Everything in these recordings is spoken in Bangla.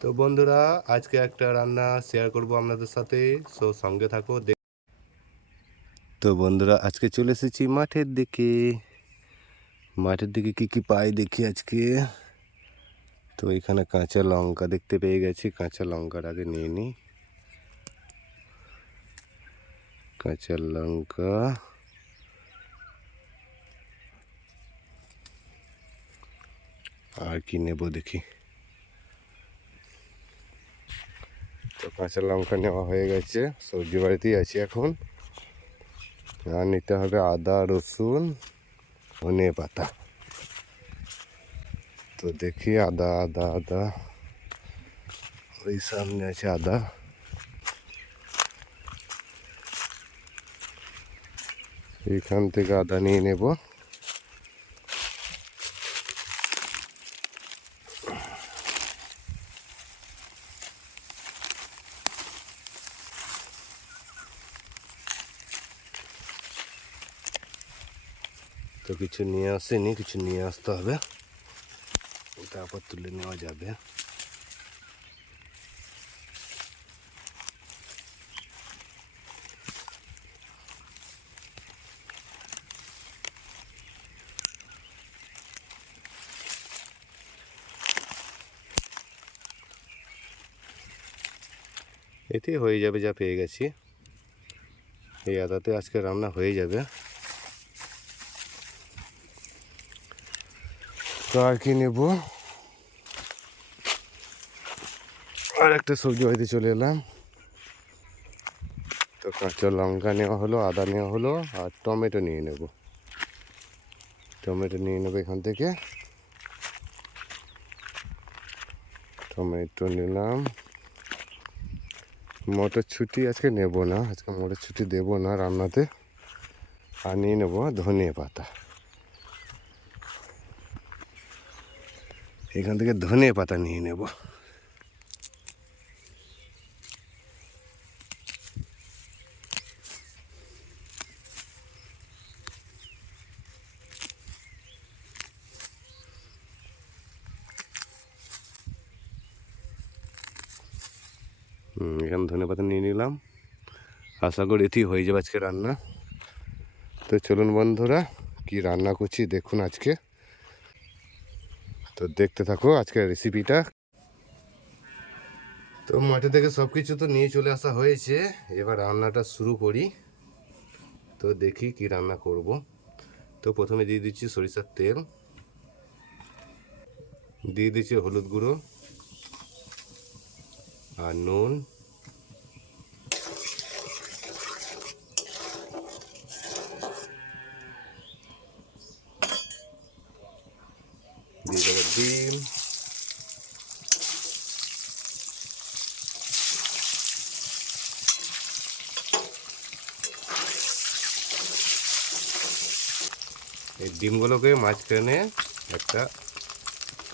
তো বন্ধুরা, আজকে একটা রান্না শেয়ার করব আপনাদের সাথে। সো সঙ্গে থাকো দেখ- তো বন্ধুরা, আজকে চলে এসেছি মাঠের দিকে। মাঠের দিকে কি কি পাই দেখি আজকে। তো এখানে কাঁচা লঙ্কা দেখতে পেয়ে গেছি। কাঁচা লঙ্কার আগে নিয়ে নিই কাঁচা লঙ্কা। আর কি নেব দেখি। তো কাঁচা লঙ্কা নেওয়া হয়ে গেছে। সবজি বাড়িতেই আছি এখন। আর নিতে হবে আদা, রসুন, ধনে পাতা। তো দেখি আদা আদা আদা। ওই সামনে আছে আদা। এইখান থেকে আদা নিয়ে নেব। তো কিছু নিয়ে আসেনি কিছু নিয়ে আসতে হবে তারপর তুলে নেওয়া যাবে এতে হয়ে যাবে যা পেয়ে গেছি এই আদাতে আজকে রান্না হয়ে যাবে তো আর কি নেব? আর একটা সবজি বাড়িতে চলে এলাম। তো কাঁচা লঙ্কা নেওয়া হলো, আদা নেওয়া হলো, আর টমেটো নিয়ে নেব। টমেটো নিয়ে নেব এখান থেকে। টমেটো নিলাম। মটরছুটি আজকে নেব না, আজকে মটরছুটি দেবো না রান্নাতে। আর নিয়ে নেব ধনিয়া পাতা। এখান থেকে ধনে পাতা নিয়ে নেব। এখানে ধনে পাতা নিয়ে নিলাম। আশা করি এটি হয়ে যাবে আজকে রান্না। তো চলুন বন্ধুরা, কি রান্না করছি দেখুন আজকে। তো দেখতে থাকো আজকের রেসিপিটা তো মাঠে থেকে সব কিছু তো নিয়ে চলে আসা হয়েছে। এবার রান্নাটা শুরু করি। তো দেখি কি রান্না করব। তো প্রথমে দিয়ে দিচ্ছি সরিষার তেল। দিয়ে দিচ্ছি হলুদ গুঁড়ো। আর নুন দিয়ে দেবো ডিম এই ডিমগুলোকে মাঝখানে একটা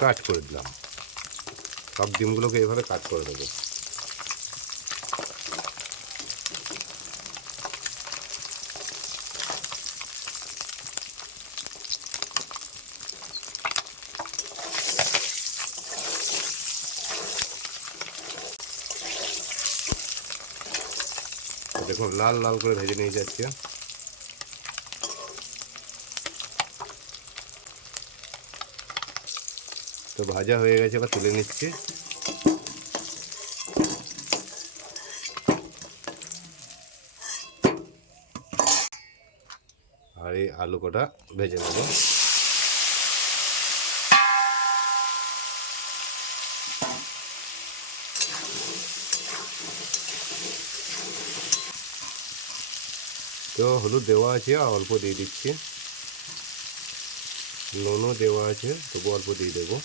কাট করে দিলাম। সব ডিমগুলোকে এভাবে কাট করে দেবো। দেখুন, লাল লাল করে ভেজে নিয়ে যাচ্ছে তো ভাজা হয়ে গেছে, এবার তুলে নিচ্ছি। আর এই আলু কটা ভেজে নেব। তো হলুদ দেওয়া আছে, আর অল্প দিয়ে দিচ্ছি। নুনও দেওয়া আছে তবু অল্প দিয়ে দেবো।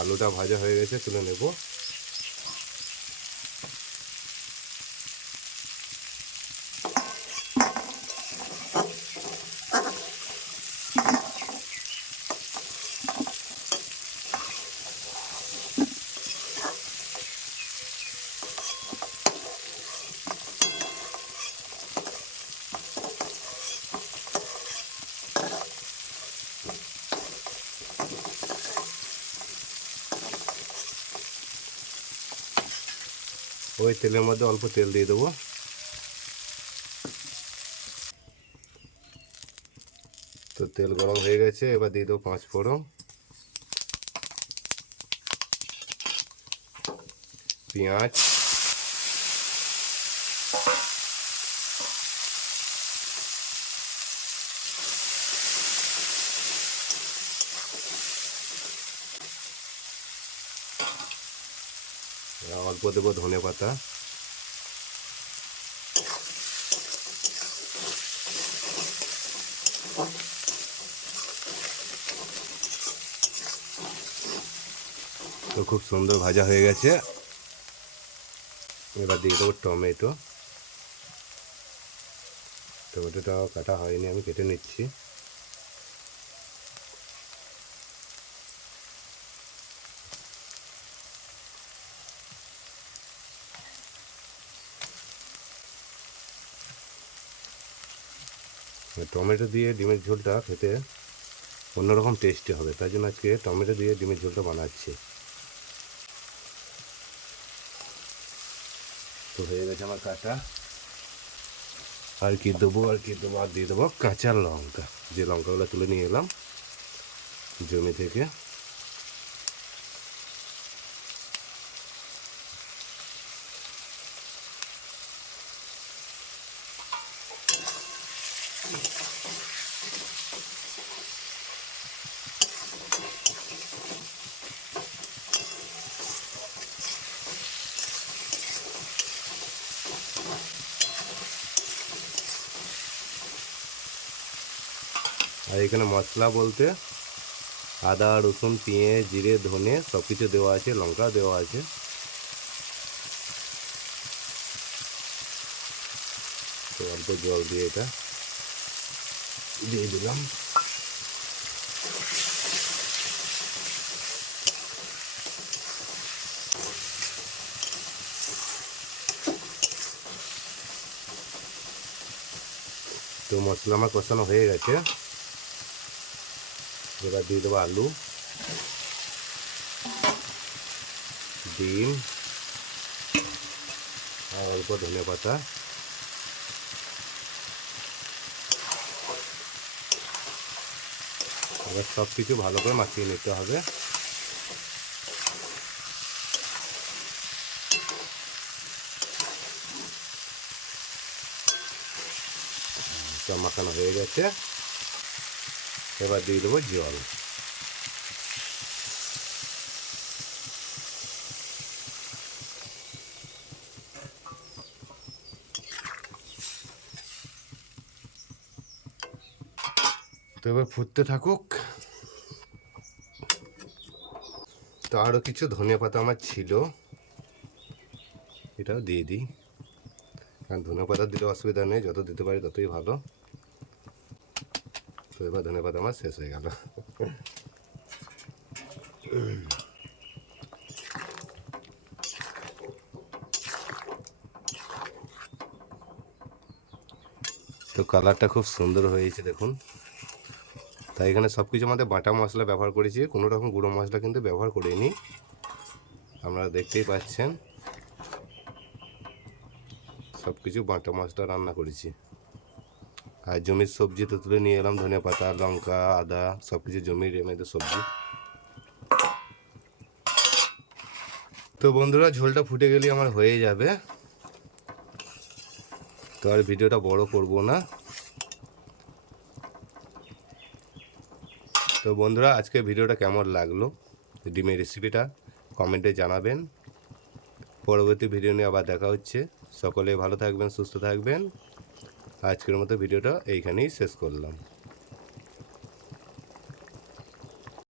আলুটা ভাজা হয়ে গেছে তুলে নেব। ওই তেলের মধ্যে অল্প তেল দিয়ে দেবো। তো তেল গরম হয়ে গেছে, এবার দিয়ে দেবো পাঁচ ফোড়ন। পেঁয়াজ। অল্প দেবো ধনে পাতা। তো খুব সুন্দর ভাজা হয়ে গেছে। এবার দিয়ে দেবো টমেটো। টমেটোটা কাটা হয়নি, আমি কেটে নিচ্ছি। টমেটো দিয়ে ডিমের ঝোলটা খেতে অন্যরকম টেস্টে হবে। তাই জন্য আজকে টমেটো দিয়ে ডিমের ঝোলটা বানাচ্ছি। তো হয়ে গেছে আমার কাঁচা। আর কি দেবো, আর কি দেবো? আর দিয়ে দেবো কাঁচা লঙ্কা। যে লঙ্কাগুলো তুলে নিয়ে এলাম জমি থেকে। আর এখানে মশলা বলতে আদা, রসুন, পেঁয়াজ, জিরে, ধনে সব কিছু দেওয়া আছে, লঙ্কা দেওয়া আছে। অল্প জল দিয়ে এটা দিয়ে দিলাম। তো মশলা আমার কষানো হয়ে গেছে। এবার দিয়ে দেবো আলু, ডিম, আর অল্প ধনে পাতা। এবার সব কিছু ভালো করে মাখিয়ে নিতে হবে। মাখানো হয়ে গেছে। এবার দিয়ে দেবো জল। তো এবার ফুটতে থাকুক। তো আরও কিছু ধনিয়া পাতা আমার ছিল। এটাও দিয়ে দিই। কারণ ধনে পাতা দিলে অসুবিধা নেই, যত দিতে পারি ততই ভালো। তো আমার শেষ হয়ে গেল তো কালারটা খুব সুন্দর হয়েছে দেখুন। তাই এখানে সব কিছু আমাদের বাটা মশলা ব্যবহার করেছি। কোনো রকম গুঁড়ো মশলা কিন্তু ব্যবহার করিনি। আপনারা দেখতেই পাচ্ছেন। সব কিছু বাটা মশলা রান্না করেছি। আর জমির সবজি তো তুলে নিয়ে এলাম ধনে পাতা, লঙ্কা, আদা সব কিছু জমির এমনিতে সবজি। তো বন্ধুরা, ঝোলটা ফুটে গেলে আমার হয়ে যাবে। তো আর ভিডিওটা বড় করব না। তো বন্ধুরা, আজকে ভিডিওটা কেমন লাগল? ডিমের রেসিপিটা কমেন্টে জানাবেন। পরবর্তী ভিডিও নিয়ে আবার দেখা হচ্ছে। সকলে ভালো থাকবেন, সুস্থ থাকবেন। আজকের মতো ভিডিওটা এইখানেই শেষ করলাম।